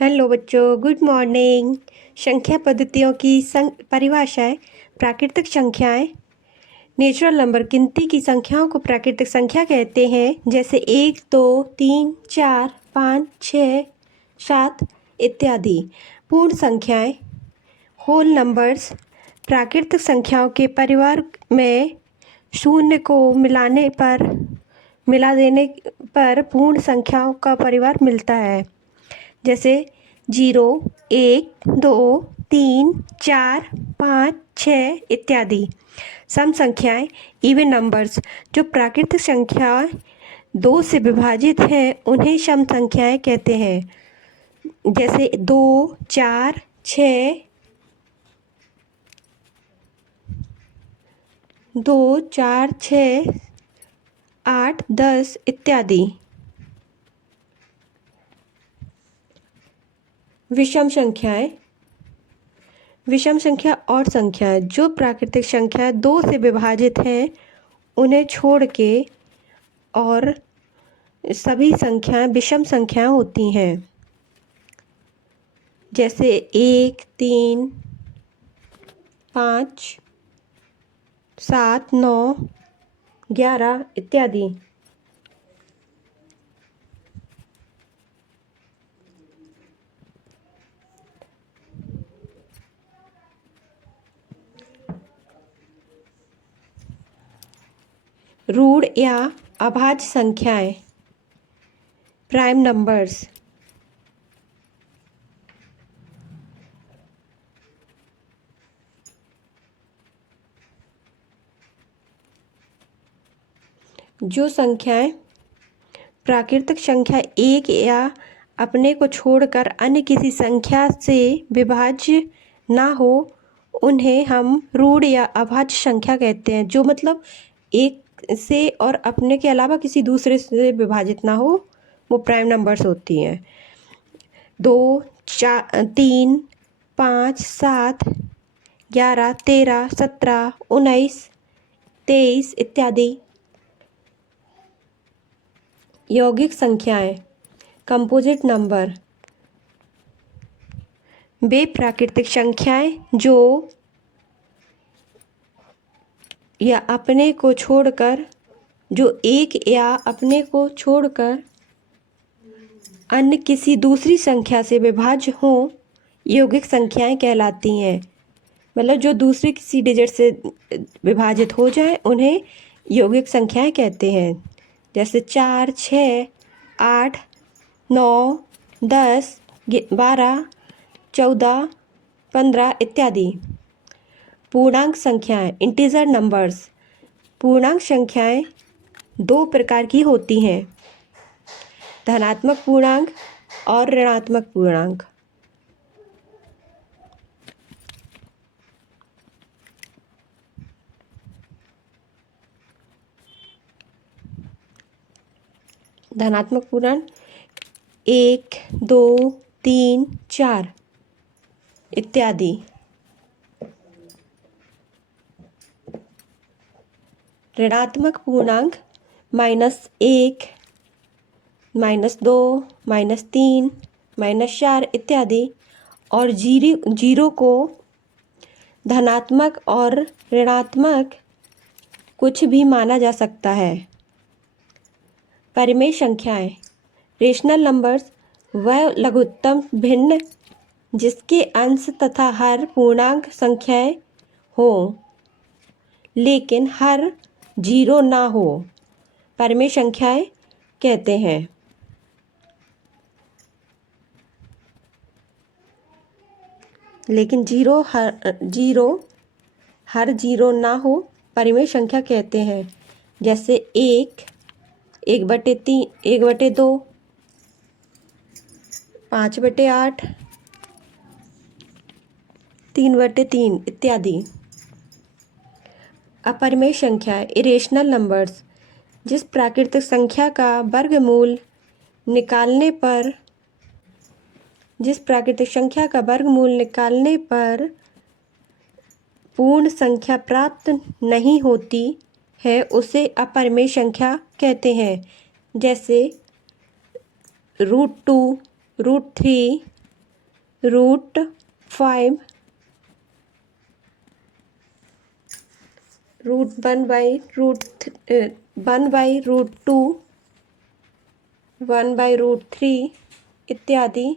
Hello बच्चों, good morning. संख्या पद्धतियों की परिभाषाएं। प्राकृतिक संख्याएं। नेचुरल नंबर गिनती की संख्याओं को प्राकृतिक संख्या कहते हैं, जैसे 1, 2, 3, 4, 5, 6, 7 इत्यादि। पूर्ण संख्याएं। Whole numbers. प्राकृतिक संख्याओं के परिवार में शून्य को मिला देने पर पूर्ण संख्याओं का परिवार मिलता है, जैसे 0, 1, 2, 3, 4, 5, 6 इत्यादि। सम संख्याएं। Even numbers. जो प्राकृतिक संख्याएं 2 से विभाजित हैं उन्हें सम संख्याएं कहते हैं, जैसे 2, 4, 6, 2, 4, 6, 8, 10 इत्यादि। विषम संख्याएं। विषम संख्या और संख्याएं जो प्राकृतिक संख्या 2 से विभाजित हैं उन्हें छोड़ के और सभी संख्याएं विषम संख्याएं होती हैं, जैसे 1, 3, 5, 7, 9, 11 इत्यादि। ऋण या अभाज्य संख्याएं। Prime numbers. जो संख्याएं प्राकृतिक संख्या 1 या अपने को छोड़कर अन्य किसी संख्या से विभाज्य ना हो उन्हें हम ऋण या अभाज्य संख्या कहते हैं। जो मतलब एक से और अपने के अलावा किसी दूसरे से विभाजित ना हो, वो प्राइम नंबर्स होती हैं। 2, 4, 3, 5, 7, 11, 13, 17, 19, 23 इत्यादि। यौगिक संख्याएं। Composite number. वे प्राकृतिक संख्याएं जो एक या अपने को छोड़कर अन्य किसी दूसरी संख्या से विभाज्य हों, यौगिक संख्याएं कहलाती हैं। मतलब जो दूसरे किसी डिजिट से विभाजित हो जाए उन्हें यौगिक संख्याएं कहते हैं, जैसे 4, 6, 8, 9, 10, 12, 14, 15 इत्यादि। पूर्णांक संख्याएं। Integer numbers. पूर्णांक संख्याएं 2 प्रकार की होती हैं, धनात्मक पूर्णांक और ऋणात्मक पूर्णांक। धनात्मक पूर्णांक 1, 2, 3, 4 इत्यादि। ऋणात्मक पूर्णांक -1, -2, -3, -4 इत्यादि। और जीरो को धनात्मक और ऋणात्मक कुछ भी माना जा सकता है। परिमेय संख्याएं। रेशनल नंबर्स वह लघुत्तम भिन्न जिसके अंश तथा हर पूर्णांक संख्याएं हो लेकिन हर 0 ना हो, परिमेय संख्याएं कहते हैं। लेकिन हर 0 ना हो, परिमेय संख्या कहते हैं, जैसे 1, 1/3, 1/2, 5/8, 3/3 इत्यादि। अपरिमेय संख्याएं। इरेशनल नंबर्स जिस प्राकृतिक संख्या का वर्गमूल निकालने पर पूर्ण संख्या प्राप्त नहीं होती है उसे अपरिमेय संख्या कहते हैं, जैसे √2, √3, √5, √1/√2, 1/√3 इत्यादि